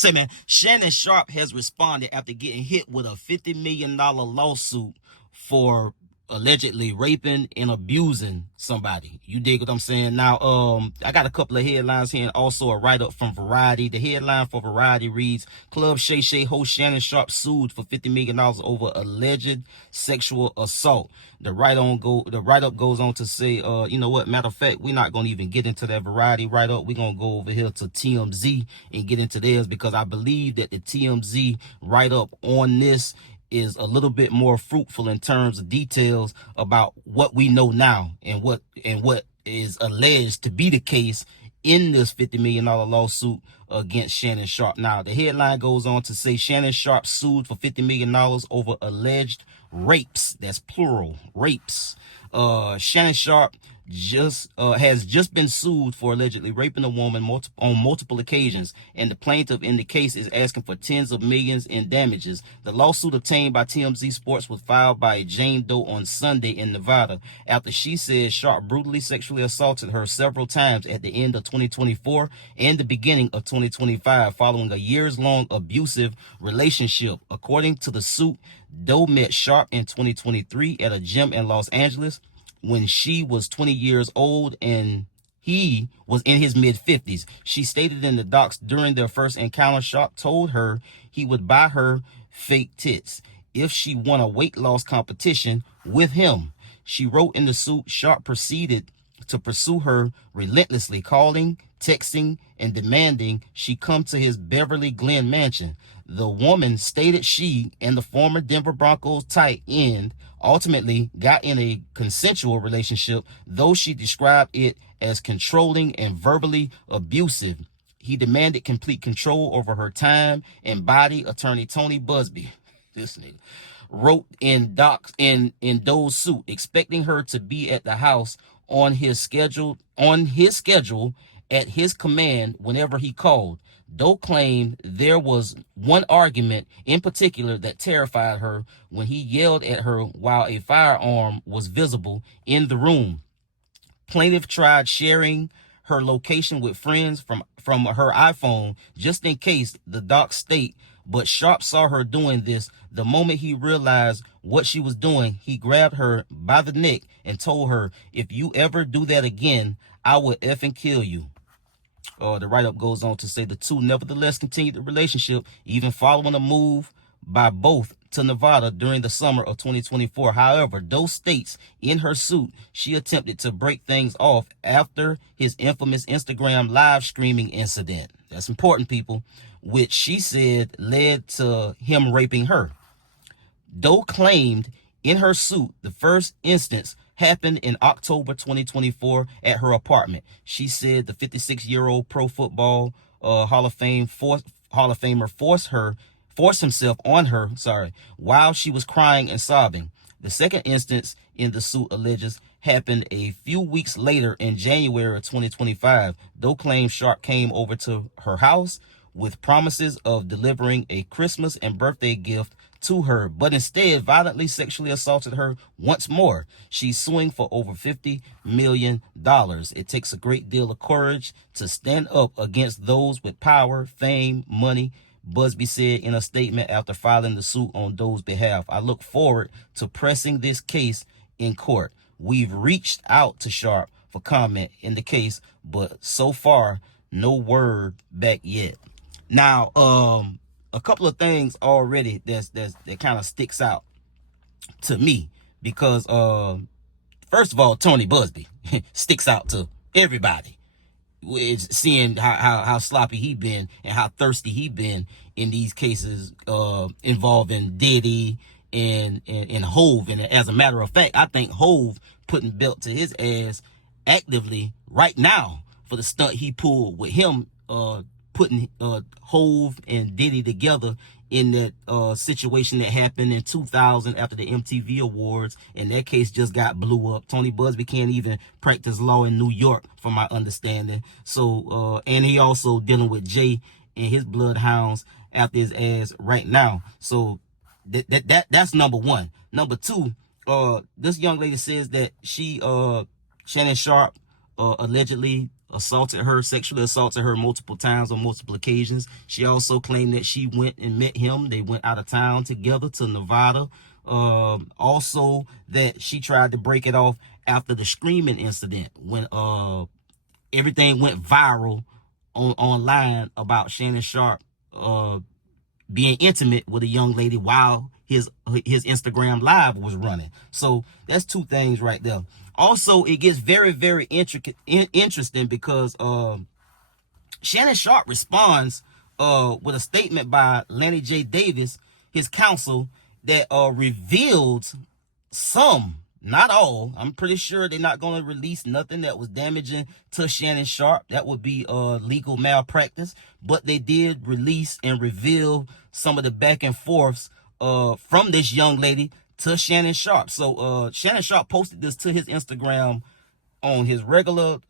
Say, man, Shannon Sharpe has responded after getting hit with a $50 million lawsuit for allegedly raping and abusing somebody. You dig what I'm saying? Now, I got a couple of headlines here and also a write-up from Variety. The headline for Variety reads, Club Shay Shay host Shannon Sharpe sued for $50 million over alleged sexual assault. The write-up goes on to say, you know what, matter of fact, we're not going to even get into that Variety write-up. We're going to go over here to TMZ and get into theirs, because I believe that the TMZ write-up on this is a little bit more fruitful in terms of details about what we know now and what is alleged to be the case in this $50 million lawsuit against Shannon Sharpe. Now, the headline goes on to say Shannon Sharpe sued for $50 million over alleged rapes. That's plural, rapes. Shannon Sharpe has just been sued for allegedly raping a woman on multiple occasions, and the plaintiff in the case is asking for tens of millions in damages. The lawsuit obtained by TMZ Sports was filed by Jane Doe on Sunday in Nevada after she said Sharpe brutally sexually assaulted her several times at the end of 2024 and the beginning of 2025 following a years-long abusive relationship. According to the suit, Doe met Sharpe in 2023 at a gym in Los Angeles when she was 20 years old and he was in his mid-50s. She stated in the docs during their first encounter, Sharpe told her he would buy her fake tits if she won a weight loss competition with him. She wrote in the suit, Sharpe proceeded to pursue her relentlessly, calling, texting, and demanding she come to his Beverly Glen mansion. The woman stated she and the former Denver Broncos tight end ultimately got in a consensual relationship, though she described it as controlling and verbally abusive. He demanded complete control over her time and body. Attorney Tony Busby, this nigga, wrote in Doe's suit, expecting her to be at the house on his schedule at his command whenever he called. Doe claimed there was one argument in particular that terrified her when he yelled at her while a firearm was visible in the room. Plaintiff tried sharing her location with friends from her iPhone just in case, the docs state, but Sharpe saw her doing this. The moment he realized what she was doing, he grabbed her by the neck and told her, if you ever do that again, I will effing kill you. The write-up goes on to say the two nevertheless continued the relationship, even following a move by both to Nevada during the summer of 2024. However, Doe states in her suit she attempted to break things off after his infamous Instagram live streaming incident. That's important, people, which she said led to him raping her. Doe claimed in her suit the first instance happened in October 2024 at her apartment. She said the 56-year-old Pro Football Hall of Famer forced himself on her, while she was crying and sobbing. The second instance in the suit alleges happened a few weeks later in January of 2025. Doe claims Sharpe came over to her house with promises of delivering a Christmas and birthday gift to her, but instead violently sexually assaulted her once more. She's suing for over $50 million. It takes a great deal of courage to stand up against those with power, fame, money, Busby said in a statement after filing the suit on Doe's behalf. I look forward to pressing this case in court. We've reached out to Sharpe for comment in the case, but so far, no word back yet. Now, a couple of things already that kind of sticks out to me, because first of all, Tony Busby sticks out to everybody. It's seeing how sloppy he been and how thirsty he been in these cases involving Diddy and Hove. And as a matter of fact, I think Hove putting belt to his ass actively right now for the stunt he pulled with him putting Hove and Diddy together in that situation that happened in 2000 after the MTV Awards, and that case just got blew up. Tony Busby can't even practice law in New York, from my understanding. So, and he also dealing with Jay and his bloodhounds after his ass right now. So that's number one. Number two, this young lady says that she, Shannon Sharpe, allegedly sexually assaulted her multiple times on multiple occasions. She also claimed that she went and met him. They went out of town together to Nevada. Also that she tried to break it off after the screaming incident when everything went viral online about Shannon Sharpe being intimate with a young lady while his Instagram live was running. So that's two things right there. Also, it gets very, very interesting because Shannon Sharpe responds with a statement by Lanny J. Davis, his counsel, that revealed some, not all. I'm pretty sure they're not going to release nothing that was damaging to Shannon Sharpe. That would be legal malpractice. But they did release and reveal some of the back and forths from this young lady to Shannon Sharpe. So Shannon Sharpe posted this to his Instagram on his regular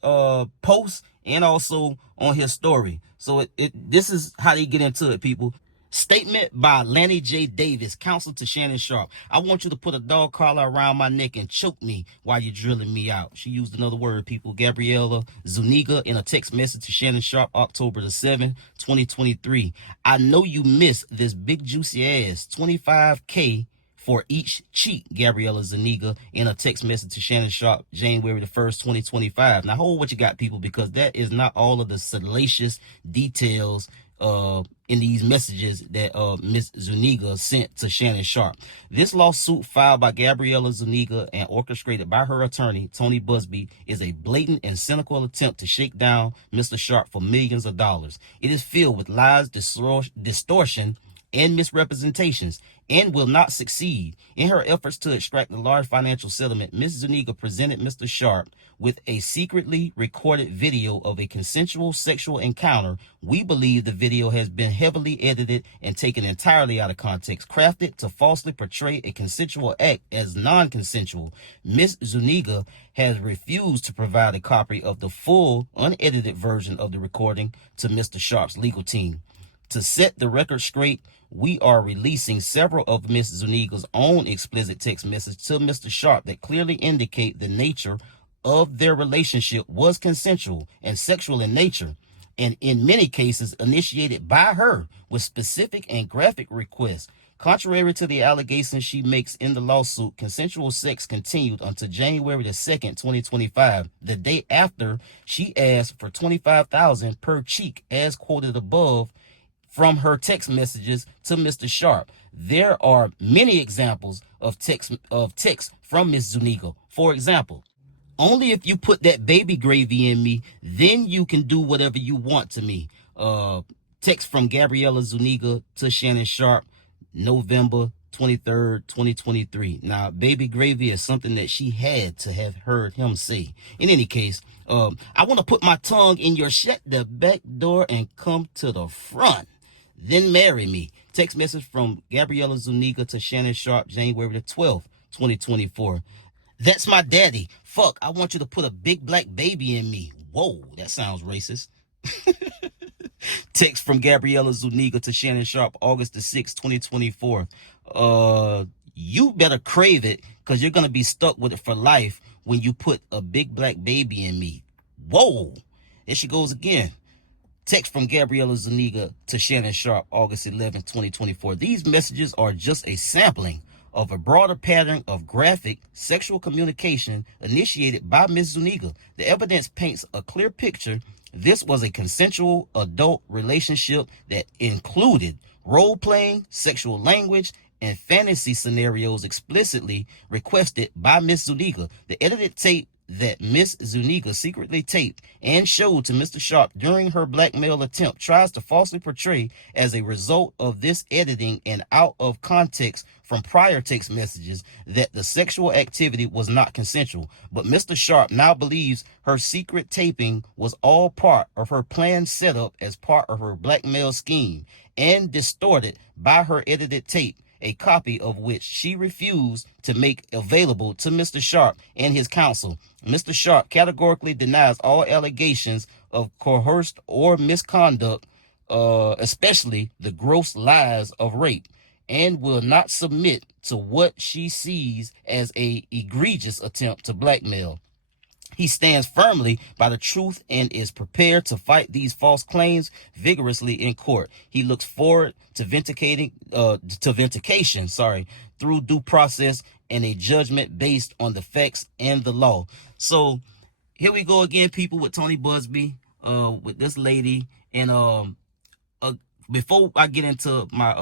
post and also on his story. So this is how they get into it, people. Statement by Lanny J. Davis, counsel to Shannon Sharpe. I want you to put a dog collar around my neck and choke me while you're drilling me out. She used another word, people. Gabriella Zuniga in a text message to Shannon Sharpe, October the 7th, 2023. I know you miss this big juicy ass, $25K for each cheek, Gabriella Zuniga in a text message to Shannon Sharpe, January the 1st, 2025. Now hold what you got, people, because that is not all of the salacious details in these messages that Miss Zuniga sent to Shannon Sharpe. This lawsuit filed by Gabriella Zuniga and orchestrated by her attorney, Tony Busby, is a blatant and cynical attempt to shake down Mr. Sharpe for millions of dollars. It is filled with lies, distortion, and misrepresentations, and will not succeed. In her efforts to extract a large financial settlement, Ms. Zuniga presented Mr. Sharpe with a secretly recorded video of a consensual sexual encounter. We believe the video has been heavily edited and taken entirely out of context, crafted to falsely portray a consensual act as non-consensual. Ms. Zuniga has refused to provide a copy of the full, unedited version of the recording to Mr. Sharpe's legal team. To set the record straight, we are releasing several of Ms. Zuniga's own explicit text messages to Mr. Sharpe that clearly indicate the nature of their relationship was consensual and sexual in nature, and in many cases initiated by her with specific and graphic requests. Contrary to the allegations she makes in the lawsuit, consensual sex continued until January the 2nd, 2025, the day after she asked for $25,000 per cheek, as quoted above, from her text messages to Mr. Sharpe. There are many examples of text from Ms. Zuniga. For example, only if you put that baby gravy in me, then you can do whatever you want to me. Text from Gabriella Zuniga to Shannon Sharpe, November 23rd, 2023. Now, baby gravy is something that she had to have heard him say. In any case, I want to put my tongue in your shut the back door and come to the front. Then marry me. Text message from Gabriella Zuniga to Shannon Sharpe, January the 12th, 2024. That's my daddy. Fuck, I want you to put a big black baby in me. Whoa, that sounds racist. Text from Gabriella Zuniga to Shannon Sharpe, August the 6th, 2024. You better crave it, because you're going to be stuck with it for life when you put a big black baby in me. Whoa. There she goes again. Text from Gabriella Zuniga to Shannon Sharpe, August 11, 2024. These messages are just a sampling of a broader pattern of graphic sexual communication initiated by Ms. Zuniga. The evidence paints a clear picture. This was a consensual adult relationship that included role-playing, sexual language, and fantasy scenarios explicitly requested by Ms. Zuniga. The edited tape that Ms. Zuniga secretly taped and showed to Mr. Sharpe during her blackmail attempt tries to falsely portray as a result of this editing and out of context from prior text messages that the sexual activity was not consensual. But Mr. Sharpe now believes her secret taping was all part of her planned setup as part of her blackmail scheme and distorted by her edited tape, a copy of which she refused to make available to Mr. Sharpe and his counsel. Mr. Sharpe categorically denies all allegations of coerced or misconduct, especially the gross lies of rape, and will not submit to what she sees as a egregious attempt to blackmail. He stands firmly by the truth and is prepared to fight these false claims vigorously in court. He looks forward to vindication, through due process and a judgment based on the facts and the law. So here we go again, people, with Tony Busby, with this lady. And before I get into my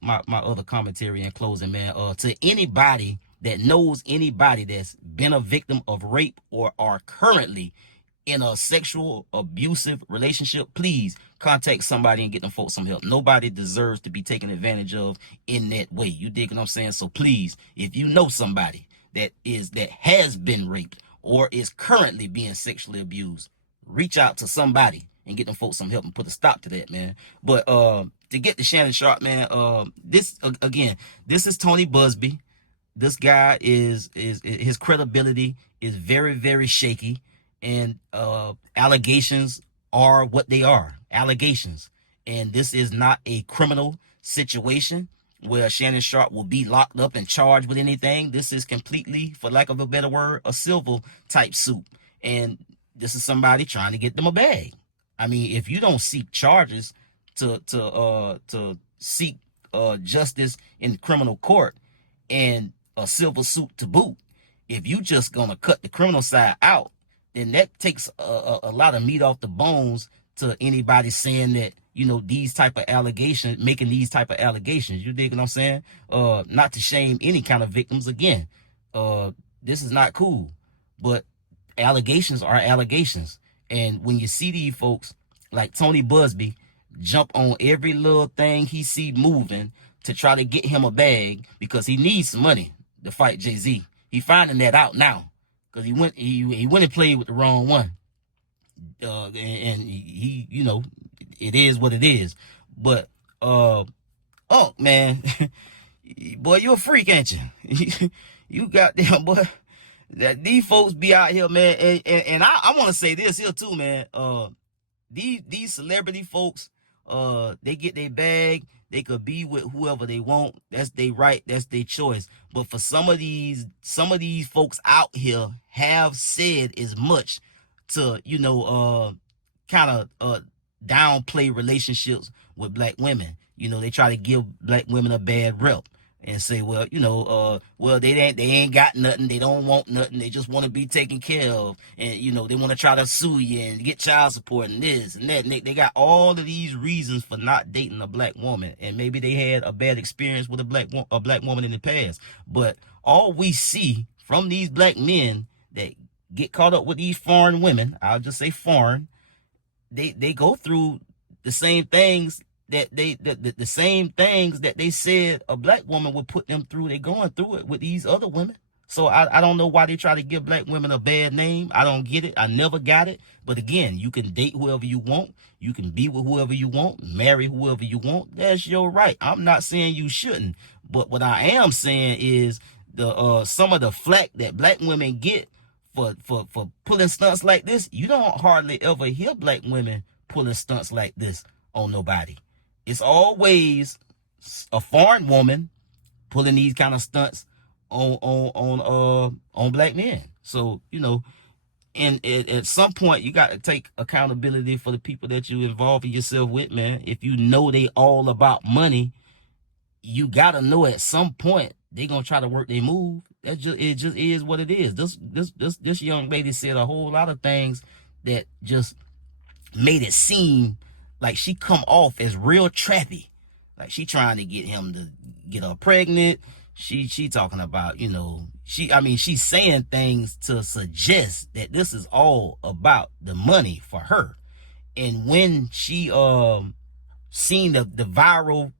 my other commentary and closing, man, to anybody that knows anybody that's been a victim of rape or are currently in a sexual abusive relationship, please contact somebody and get them folks some help. Nobody deserves to be taken advantage of in that way. You dig what I'm saying? So please, if you know somebody that has been raped or is currently being sexually abused, reach out to somebody and get them folks some help and put a stop to that, man. But to get to Shannon Sharpe, man, this is Tony Busby. This guy is his credibility is very, very shaky, and allegations are what they are, allegations. And this is not a criminal situation where Shannon Sharpe will be locked up and charged with anything. This is completely, for lack of a better word, a civil type suit. And this is somebody trying to get them a bag. I mean, if you don't seek charges to seek justice in criminal court and a civil suit to boot, if you just gonna cut the criminal side out, then that takes a lot of meat off the bones to anybody saying that, you know, these type of allegations, making these type of allegations. You dig what I'm saying? Not to shame any kind of victims again. This is not cool, but allegations are allegations. And when you see these folks like Tony Busby jump on every little thing he see moving to try to get him a bag because he needs some money to fight Jay-Z. He finding that out now because he went and played with the wrong one. And he, you know, it is what it is. But oh man, boy, you a freak, ain't you? You goddamn boy. That these folks be out here, man, and I want to say this here too, man. These celebrity folks, they get their bag. They could be with whoever they want. That's their right. That's their choice. But for some of these folks out here have said as much to, you know, kind of downplay relationships with black women. You know, they try to give black women a bad rep and say, well, you know, well, they ain't got nothing. They don't want nothing. They just want to be taken care of. And, you know, they want to try to sue you and get child support and this and that. And they got all of these reasons for not dating a black woman. And maybe they had a bad experience with a black woman in the past. But all we see from these black men that get caught up with these foreign women, I'll just say foreign, they go through the same things that the same things that they said a black woman would put them through. They going through it with these other women. So I don't know why they try to give black women a bad name. I don't get it. I never got it. But again, you can date whoever you want. You can be with whoever you want, marry whoever you want. That's your right. I'm not saying you shouldn't. But what I am saying is the some of the flack that black women get for pulling stunts like this, you don't hardly ever hear black women pulling stunts like this on nobody. It's always a foreign woman pulling these kind of stunts on black men. So, you know, and at some point you got to take accountability for the people that you involving yourself with, man. If you know they all about money, you got to know at some point they gonna try to work their move. It just is what it is. This young lady said a whole lot of things that just made it seem like she come off as real trappy. Like she trying to get him to get her pregnant. She talking about, you know, she's saying things to suggest that this is all about the money for her. And when she seen the viral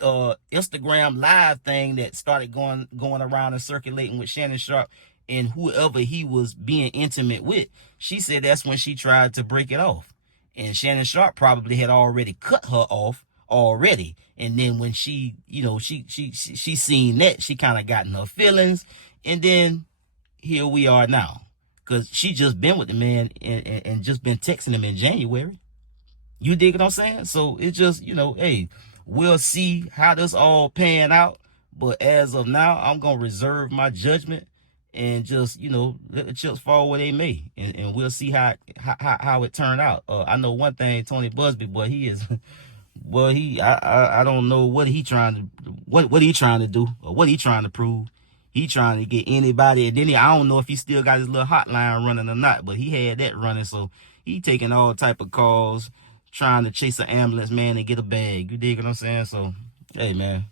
Instagram live thing that started going around and circulating with Shannon Sharpe and whoever he was being intimate with, she said that's when she tried to break it off. And Shannon Sharpe probably had already cut her off already. And then when she, you know, she seen that, she kind of got in her feelings. And then here we are now. Because she just been with the man and just been texting him in January. You dig what I'm saying? So it's just, you know, hey, we'll see how this all pan out. But as of now, I'm going to reserve my judgment and just, you know, let the chips fall where they may, and we'll see how it turned out. I know one thing, Tony Busby, boy, he is, well, I don't know what he trying to, what he trying to do, or what he trying to prove. He trying to get anybody, and then I don't know if he still got his little hotline running or not, but he had that running, so he taking all type of calls, trying to chase an ambulance, man, and get a bag. You dig what I'm saying? So, hey, man,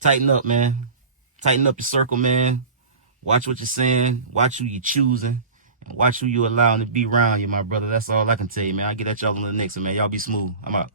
tighten up, man. Tighten up your circle, man. Watch what you're saying. Watch who you're choosing. And watch who you're allowing to be around you, my brother. That's all I can tell you, man. I'll get at y'all on the next one, man. Y'all be smooth. I'm out.